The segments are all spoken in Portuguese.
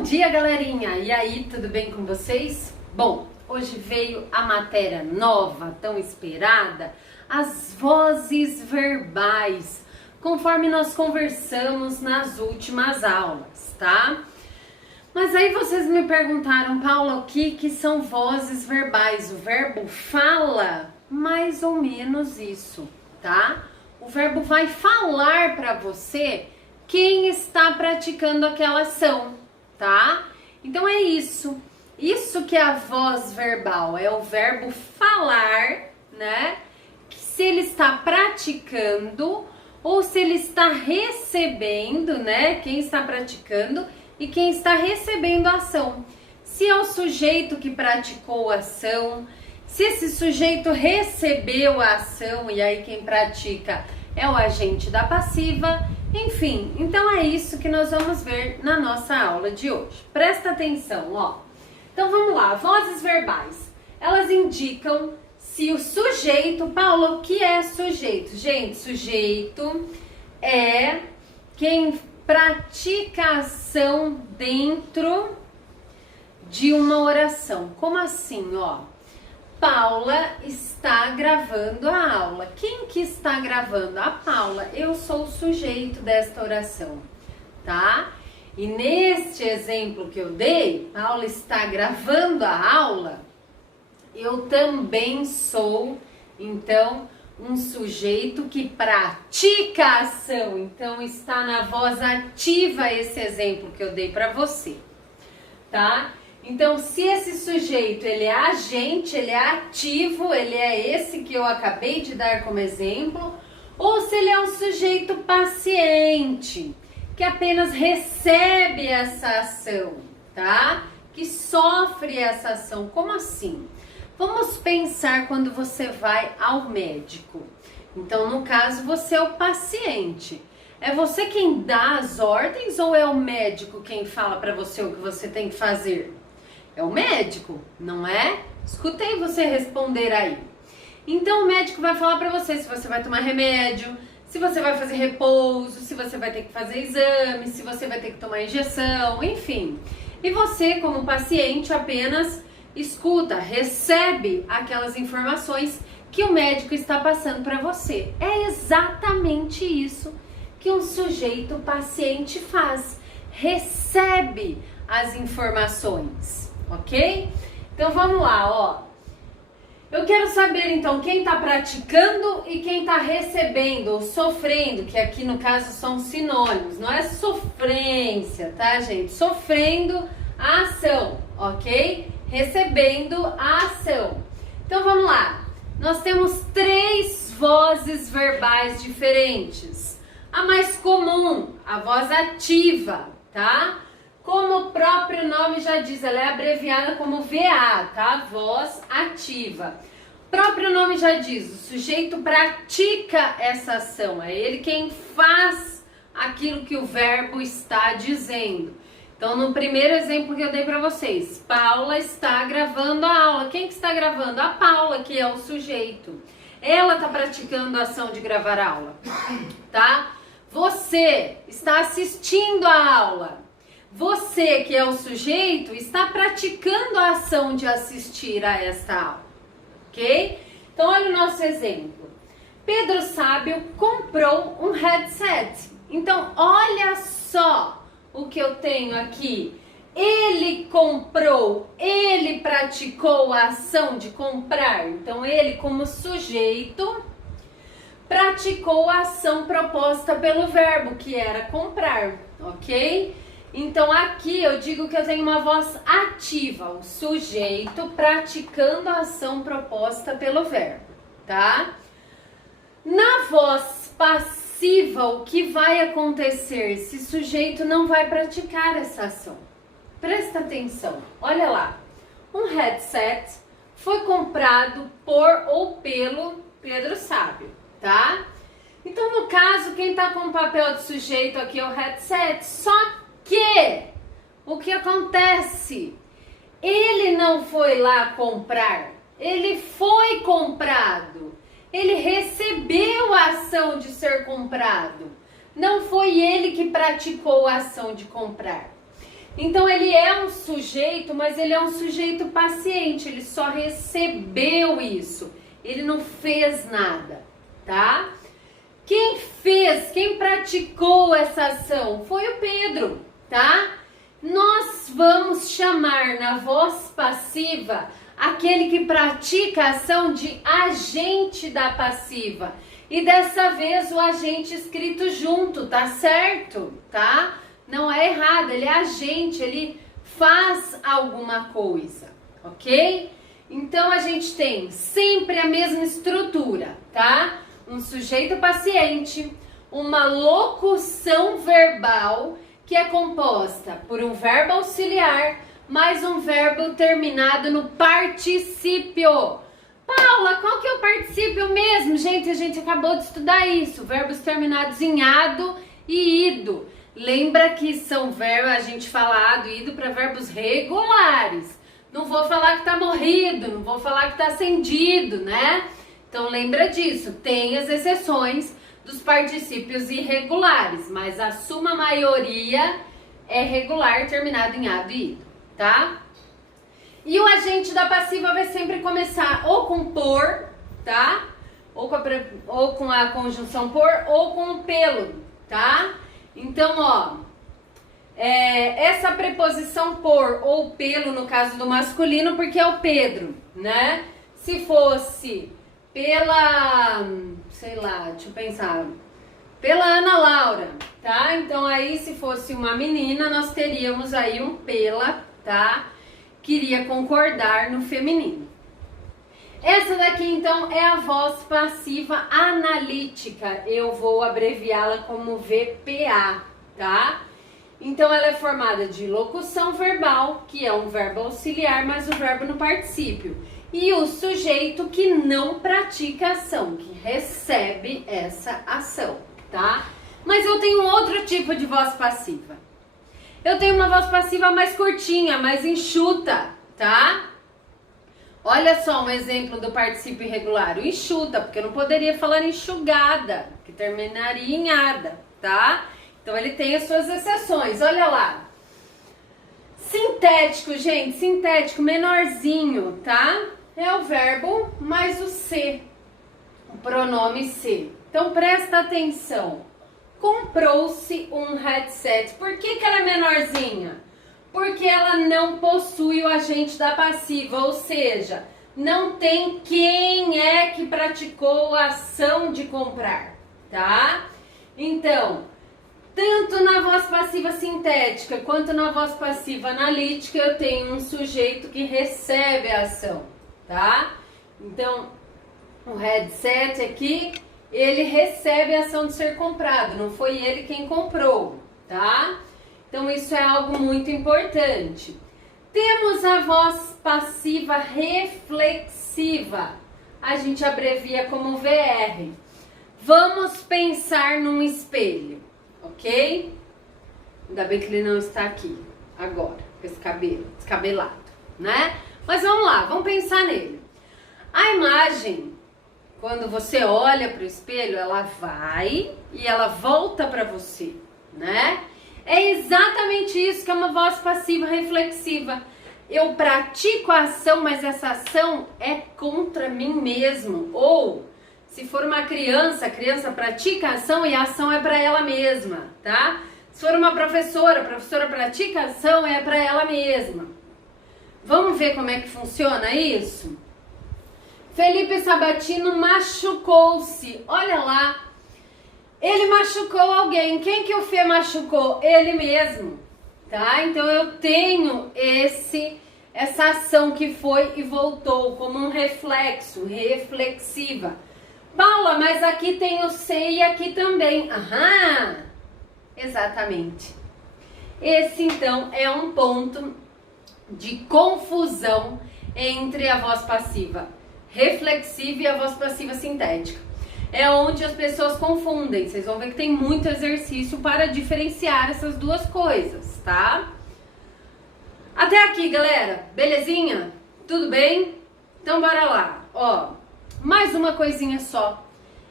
Bom dia, galerinha! E aí, tudo bem com vocês? Bom, hoje veio a matéria nova, tão esperada, as vozes verbais, conforme nós conversamos nas últimas aulas, tá? Mas aí vocês me perguntaram, Paula, o que são vozes verbais? O verbo fala mais ou menos isso, tá? O verbo vai falar para você quem está praticando aquela ação, tá? Então é isso. Isso que é a voz verbal, é o verbo falar, né? Se ele está praticando ou se ele está recebendo, né? Quem está praticando e quem está recebendo a ação. Se é o sujeito que praticou a ação, se esse sujeito recebeu a ação e aí quem pratica é o agente da passiva, enfim. Então é isso que nós vamos ver na nossa aula de hoje. Presta atenção, ó. Então vamos lá, vozes verbais. Elas indicam se o sujeito, Paula, o que é sujeito? Gente, sujeito é quem pratica a ação dentro de uma oração. Como assim, ó? Paula está gravando a aula. Quem que está gravando? A Paula. Eu sou o sujeito desta oração, tá? E neste exemplo que eu dei, Paula está gravando a aula, eu também sou, então, um sujeito que pratica a ação. Então, está na voz ativa esse exemplo que eu dei para você, tá? Então, se esse sujeito, ele é agente, ele é ativo, ele é esse que eu acabei de dar como exemplo, ou se ele é um sujeito paciente, que apenas recebe essa ação, tá? Que sofre essa ação. Como assim? Vamos pensar quando você vai ao médico. Então, no caso, você é o paciente. É você quem dá as ordens ou é o médico quem fala para você o que você tem que fazer? É o médico, não é? Escutei você responder aí. Então, o médico vai falar para você se você vai tomar remédio, se você vai fazer repouso, se você vai ter que fazer exame, se você vai ter que tomar injeção, enfim. E você, como paciente, apenas escuta, recebe aquelas informações que o médico está passando para você. É exatamente isso que um sujeito paciente faz. Recebe as informações, ok? Então vamos lá, ó. Eu quero saber então quem está praticando e quem está recebendo ou sofrendo, que aqui no caso são sinônimos, não é sofrência, tá, gente? Sofrendo a ação, ok? Recebendo a ação. Então vamos lá. Nós temos 3 vozes verbais diferentes. A mais comum, a voz ativa, tá? Como o próprio nome já diz, ela é abreviada como VA, tá? Voz ativa. O próprio nome já diz, o sujeito pratica essa ação, é ele quem faz aquilo que o verbo está dizendo. Então, no primeiro exemplo que eu dei para vocês, Paula está gravando a aula. Quem que está gravando? A Paula, que é o sujeito. Ela está praticando a ação de gravar a aula, tá? Você está assistindo a aula. Você, que é o sujeito, está praticando a ação de assistir a esta aula, ok? Então, olha o nosso exemplo. Pedro Sábio comprou um headset. Então, olha só o que eu tenho aqui. Ele comprou, ele praticou a ação de comprar. Então, ele, como sujeito, praticou a ação proposta pelo verbo, que era comprar, ok? Então, aqui eu digo que eu tenho uma voz ativa, o sujeito praticando a ação proposta pelo verbo, tá? Na voz passiva, o que vai acontecer? Esse sujeito não vai praticar essa ação. Presta atenção, olha lá. Um headset foi comprado por ou pelo Pedro Sábio, tá? Então, no caso, quem tá com o papel de sujeito aqui é o headset, só que o que acontece? Ele não foi lá comprar, ele foi comprado, ele recebeu a ação de ser comprado, não foi ele que praticou a ação de comprar. Então ele é um sujeito, mas ele é um sujeito paciente, ele só recebeu isso, ele não fez nada, tá? Quem praticou essa ação foi o Pedro, tá? Nós vamos chamar na voz passiva aquele que pratica a ação de agente da passiva. E dessa vez o agente escrito junto, tá certo? Tá? Não é errado, ele é agente, ele faz alguma coisa, ok? Então a gente tem sempre a mesma estrutura, tá? Um sujeito paciente, uma locução verbal que é composta por um verbo auxiliar mais um verbo terminado no particípio. Paula, qual que é o particípio mesmo? Gente, a gente acabou de estudar isso. Verbos terminados em ado e ido. Lembra que são verbos, a gente fala ado e ido para verbos regulares. Não vou falar que tá morrido, não vou falar que tá acendido, né? Então lembra disso. Tem as exceções dos particípios irregulares, mas a suma maioria é regular terminado em ado e ido, tá? E o agente da passiva vai sempre começar ou com por, tá? Ou com a conjunção por ou com o pelo, tá? Então, ó, essa preposição por ou pelo no caso do masculino, porque é o Pedro, né? Se fosse pela, sei lá, deixa eu pensar, pela Ana Laura, tá? Então aí se fosse uma menina, nós teríamos aí um pela, tá? Queria concordar no feminino. Essa daqui então é a voz passiva analítica. Eu vou abreviá-la como VPA, tá? Então ela é formada de locução verbal, que é um verbo auxiliar, mais o verbo no particípio. E o sujeito que não pratica ação, que recebe essa ação, tá? Mas eu tenho outro tipo de voz passiva. Eu tenho uma voz passiva mais curtinha, mais enxuta, tá? Olha só um exemplo do particípio irregular. O enxuta, porque eu não poderia falar enxugada, que terminaria em ada, tá? Então ele tem as suas exceções. Olha lá. Sintético, gente, sintético, menorzinho, tá? É o verbo mais o ser, o pronome ser. Então presta atenção. Comprou-se um headset. Por que ela é menorzinha? Porque ela não possui o agente da passiva, ou seja, não tem quem é que praticou a ação de comprar, tá? Então, tanto na voz passiva sintética quanto na voz passiva analítica, eu tenho um sujeito que recebe a ação, tá? Então, o headset aqui, ele recebe a ação de ser comprado, não foi ele quem comprou, tá? Então isso é algo muito importante. Temos a voz passiva reflexiva, a gente abrevia como VR. Vamos pensar num espelho, ok? Ainda bem que ele não está aqui agora, com esse cabelo descabelado, né? Mas vamos lá, vamos pensar nele. A imagem, quando você olha para o espelho, ela vai e ela volta para você, né? É exatamente isso que é uma voz passiva reflexiva. Eu pratico a ação, mas essa ação é contra mim mesmo. Ou, se for uma criança, a criança pratica a ação e a ação é para ela mesma, tá? Se for uma professora, a professora pratica a ação e é para ela mesma. Vamos ver como é que funciona isso? Felipe Sabatino machucou-se. Olha lá. Ele machucou alguém. Quem que o Fê machucou? Ele mesmo, tá? Então eu tenho essa ação que foi e voltou como um reflexo, reflexiva. Paula, mas aqui tem o ser e aqui também. Aham, exatamente. Esse então é um ponto de confusão entre a voz passiva reflexiva e a voz passiva sintética. É onde as pessoas confundem. Vocês vão ver que tem muito exercício para diferenciar essas duas coisas, tá? Até aqui, galera. Belezinha? Tudo bem? Então, bora lá. Ó, mais uma coisinha só.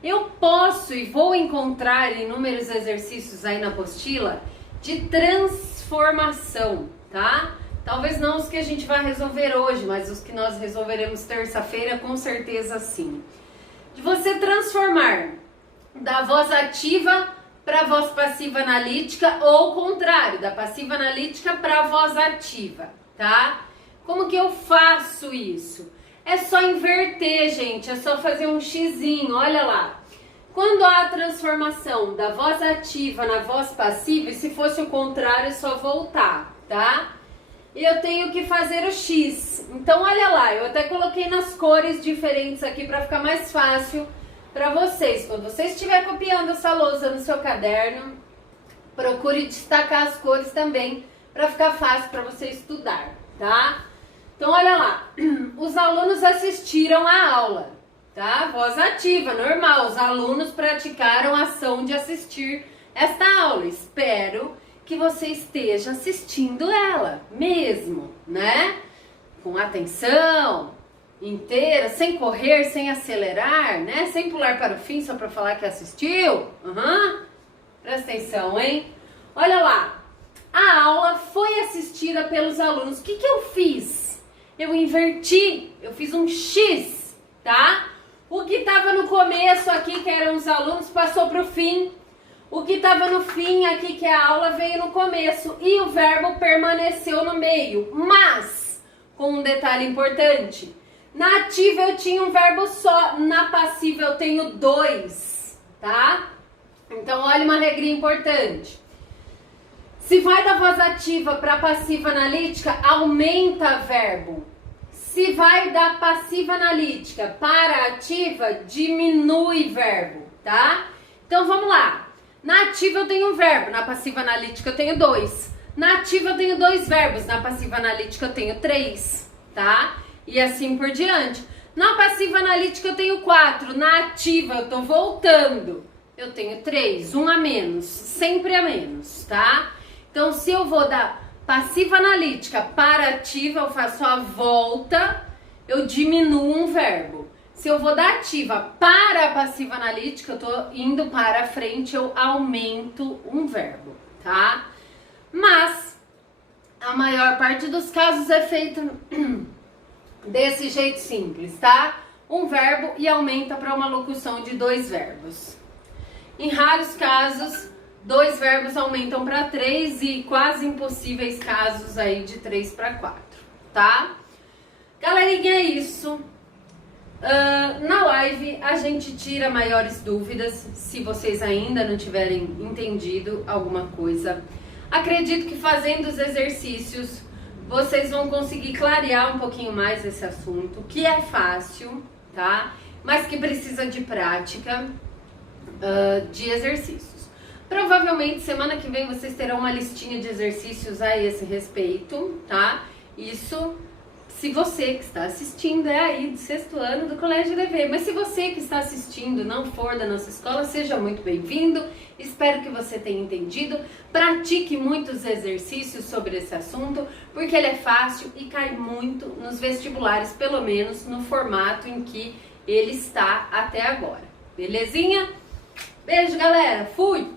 Eu posso e vou encontrar inúmeros exercícios aí na apostila de transferência transformação, tá? Talvez não os que a gente vai resolver hoje, mas os que nós resolveremos terça-feira, com certeza sim. De você transformar da voz ativa para a voz passiva analítica ou o contrário, da passiva analítica para a voz ativa, tá? Como que eu faço isso? É só inverter, gente, é só fazer um xizinho, olha lá. Quando há a transformação da voz ativa na voz passiva, e se fosse o contrário, é só voltar, tá? E eu tenho que fazer o X. Então, olha lá, eu até coloquei nas cores diferentes aqui para ficar mais fácil para vocês. Quando você estiver copiando essa lousa no seu caderno, procure destacar as cores também para ficar fácil para você estudar, tá? Então, olha lá, os alunos assistiram a aula, tá? Voz ativa, normal, os alunos praticaram a ação de assistir esta aula. Espero que você esteja assistindo ela mesmo, né? Com atenção, inteira, sem correr, sem acelerar, né? Sem pular para o fim só para falar que assistiu. Presta atenção, hein? Olha lá, a aula foi assistida pelos alunos. O que que eu fiz? Eu inverti, eu fiz um X, tá? O que estava no começo aqui, que eram os alunos, passou para o fim. O que estava no fim aqui, que é a aula, veio no começo. E o verbo permaneceu no meio. Mas, com um detalhe importante. Na ativa eu tinha um verbo só, na passiva eu tenho dois, tá? Então, olha uma regrinha importante. Se vai da voz ativa para passiva analítica, aumenta verbo. Se vai da passiva analítica para ativa, diminui verbo, tá? Então, vamos lá. Na ativa eu tenho um verbo, na passiva analítica eu tenho dois. Na ativa eu tenho dois verbos, na passiva analítica eu tenho três, tá? E assim por diante. Na passiva analítica eu tenho 4, na ativa eu tô voltando. Eu tenho 3, um a menos, sempre a menos, tá? Então, se eu vou da passiva analítica para ativa, eu faço a volta, eu diminuo um verbo. Se eu vou da ativa para a passiva analítica, eu tô indo para frente, eu aumento um verbo, tá? Mas a maior parte dos casos é feita desse jeito simples, tá? Um verbo e aumenta para uma locução de dois verbos. Em raros casos, dois verbos aumentam para 3 e quase impossíveis casos aí de 3 para 4, tá? Galerinha, é isso. Na live a gente tira maiores dúvidas, se vocês ainda não tiverem entendido alguma coisa. Acredito que fazendo os exercícios vocês vão conseguir clarear um pouquinho mais esse assunto, que é fácil, tá? Mas que precisa de prática, de exercícios. Provavelmente semana que vem vocês terão uma listinha de exercícios a esse respeito, tá? Isso se você que está assistindo é aí do 6º ano do Colégio EDV. Mas se você que está assistindo não for da nossa escola, seja muito bem-vindo. Espero que você tenha entendido. Pratique muitos exercícios sobre esse assunto, porque ele é fácil e cai muito nos vestibulares, pelo menos no formato em que ele está até agora. Belezinha? Beijo, galera. Fui!